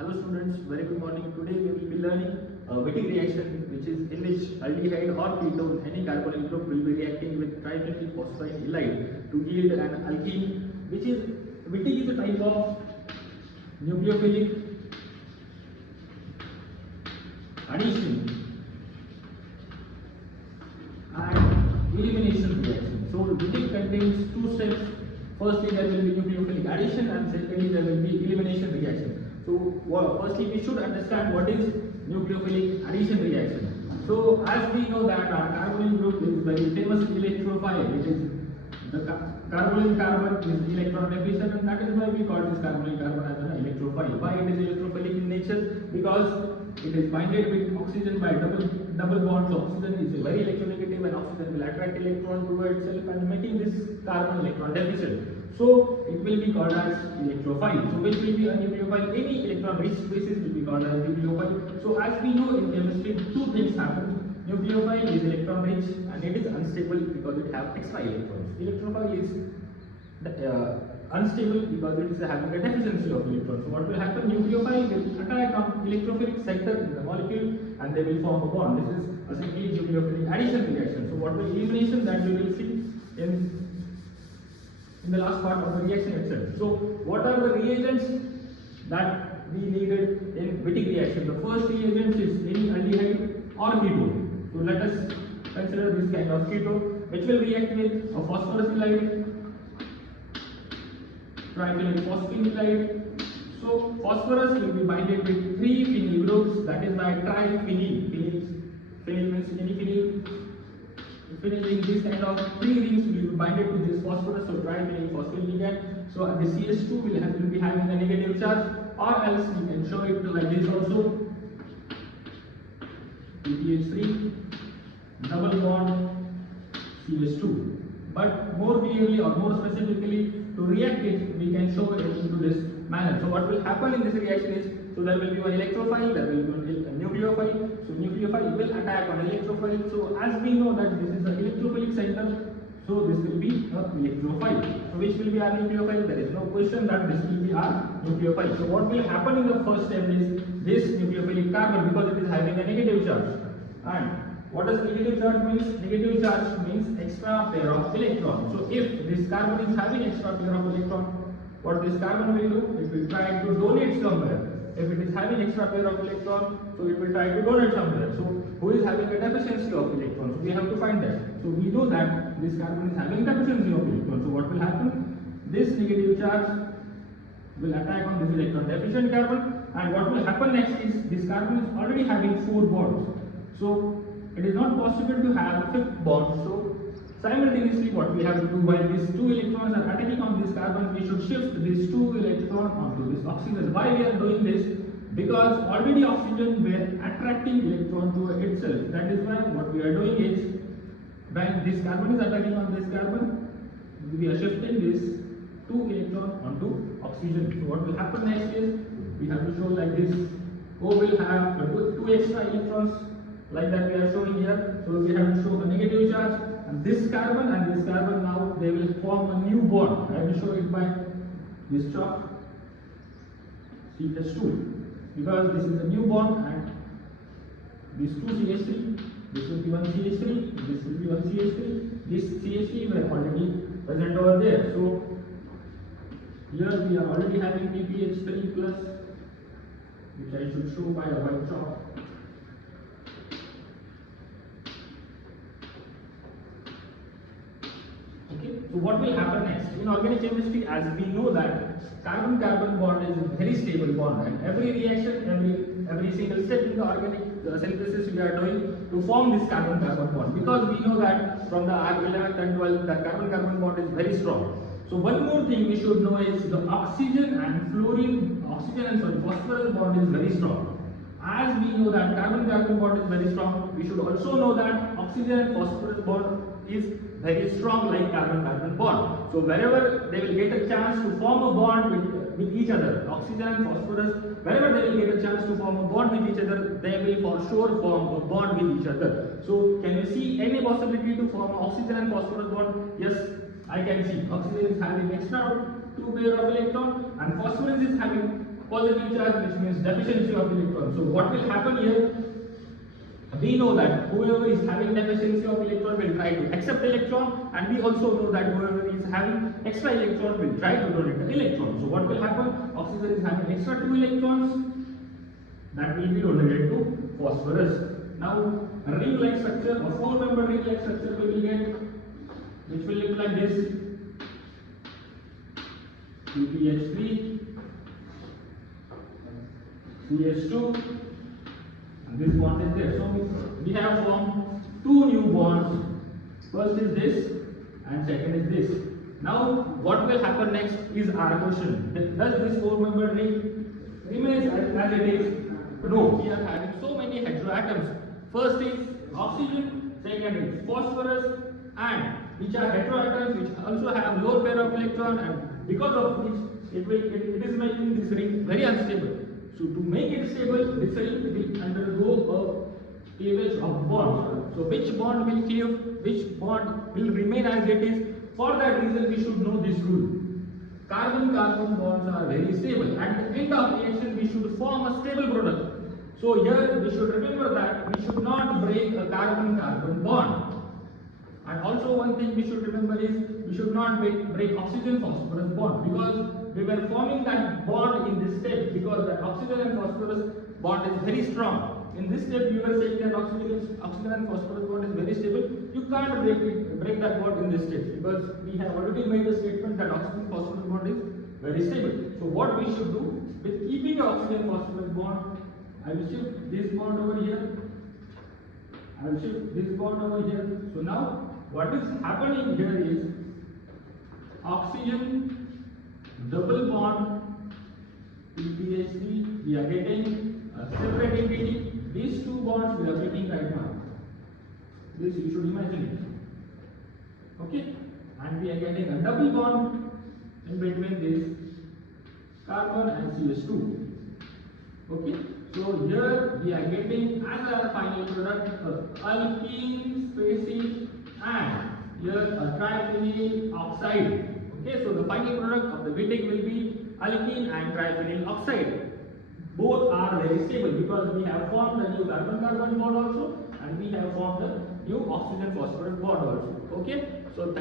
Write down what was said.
Hello students, very good morning. Today we will be learning a Wittig reaction, which is in which aldehyde or ketone, any carbonyl group will be reacting with triphenyl phosphine halide to yield an alkene, which is Wittig is a type of nucleophilic addition and elimination reaction. So Wittig contains two steps. Firstly, there will be nucleophilic addition, and secondly, there will be elimination reaction. So, firstly, we should understand what is nucleophilic addition reaction. So, as we know that our carbonyl group is very famous electrophile. It is the carbonyl carbon is electron deficient, and that is why we call this carbonyl carbon as an electrophile. Why it is electrophilic in nature? Because it is binded with oxygen by double bond. So oxygen is very electronegative, and oxygen will attract electron to itself and making this carbon electron deficient. So it will be called as electrophile. So which will be a nucleophile? Any electron rich species will be called as nucleophile. So as we know in chemistry, two things happen. Nucleophile is electron rich and it is unstable because it has extra electrons. Electrophile is unstable because it is having a deficiency of electrons. So what will happen? Nucleophile will attack on electrophilic center in the molecule and they will form a bond. This is a simply nucleophilic addition reaction. So what will elimination, that we will see in the last part of the reaction itself. So what are the reagents that we needed in Wittig reaction? The first reagent is any aldehyde or ketone. So let us consider this kind of ketone which will react with a phosphorus halide, triphenyl phosphine halide. So phosphorus will be binded with three phenyl groups, that is by triphenyl. Phenyl means any phenyl. Phenyl ring, this kind of three rings will be binded to this phosphorus, so triphenyl phosphine ligand. So the CH2 will be having a negative charge, or else we can show it like this also. PPH3 double bond CH2. But more clearly or more specifically, to react it, we can show it into this manner. So what will happen in this reaction is, so there will be one electrophile, there will be a nucleophile. So nucleophile will attack on electrophile. So as we know that this is the electrophilic center, so this will be a electrophile. So which will be our nucleophile? There is no question that this will be our nucleophile. So what will happen in the first step is this nucleophilic carbon, because it is having a negative charge. And what does negative charge means? Negative charge means extra pair of electrons. So if this carbon is having extra pair of electron, what this carbon will do? It will try to donate somewhere. If it is having extra pair of electron, so it will try to donate somewhere. So who is having a deficiency of electrons? So we have to find that. So we know that this carbon is having deficiency of electrons. So what will happen? This negative charge will attack on this electron deficient carbon, and what will happen next is this carbon is already having 4 bonds. So it is not possible to have a 5th bond. So simultaneously what we have to do, while these 2 electrons are attacking on this carbon, we should shift these 2 electrons onto this oxygen. Why we are doing this? Because already oxygen were attracting electron to itself. That is why what we are doing is, when this carbon is attacking on this carbon, we are shifting this 2 electrons onto oxygen. So what will happen next is, we have to show like this. O will have 2 extra electrons, like that we are showing here. So we have to show a negative charge, and this carbon now they will form a new bond. I will show it by this chalk, CH2, because this is a new bond, and these 2 CH3, this will be 1 CH3, this will be 1 CH3, this CH3 were already present over there. So here we are already having PPH3 plus, which I should show by a white chalk. So what will happen next? In organic chemistry, as we know that carbon-carbon bond is a very stable bond, and every reaction, every single step in the organic synthesis we are doing to form this carbon-carbon bond, because we know that from the 11th and 12th the carbon-carbon bond is very strong. So one more thing we should know is the oxygen and phosphorus bond is very strong. As we know that carbon-carbon bond is very strong, we should also know that oxygen and phosphorus bond is very strong like carbon-carbon bond. So wherever they will get a chance to form a bond with each other, oxygen and phosphorus, wherever they will get a chance to form a bond with each other, they will for sure form a bond with each other. So can you see any possibility to form oxygen and phosphorus bond? Yes, I can see. Oxygen is having extra 2 pair of electron and phosphorus is having positive charge, which means deficiency of electron. So what will happen here? We know that whoever is having deficiency of electron will try to accept electron, and we also know that whoever is having extra electron will try to donate the electron. So what will happen? Oxygen is having extra 2 electrons that will be donated to phosphorus. Now a ring-like structure, a 4-member ring-like structure we will get, which will look like this: 2pH3, CH2, and this bond is there. So we have formed 2 new bonds. First is this, and second is this. Now what will happen next is our question. Does this 4-member ring remains as it is? No, we are having so many heteroatoms. First is oxygen, second is phosphorus, and which are heteroatoms which also have low pair of electron, and because of which it is making this ring very unstable. So to make it stable, this ring will undergo a cleavage of bonds. So which bond will cleave, which bond will remain as it is? For that reason, we should know this rule. Carbon-carbon bonds are very stable. At the end of reaction, we should form a stable product. So here we should remember that we should not break a carbon-carbon bond. And also one thing we should remember is we should not break oxygen-phosphorus bond, because we were forming that bond in this step because the oxygen and phosphorus bond is very strong. In this step you were saying that oxygen and phosphorus bond is very stable. You can't break that bond in this step because we have already made the statement that oxygen-phosphorus bond is very stable. So what we should do, with keeping the oxygen-phosphorus bond, I will shift this bond over here. I will shift this bond over here. So now what is happening here is oxygen double bond B.Sc, we are getting a separate entity. These 2 bonds we are getting right now. This you should imagine it. Okay? And we are getting a double bond in between this carbon and CH2. Okay? So here we are getting as our final product a alkene species and here a triphenyl oxide. Okay, so the final product of the Wittig will be alkene and triphenyl oxide. Both are very stable because we have formed a new carbon-carbon bond also, and we have formed a new oxygen-phosphorus bond also. Okay, so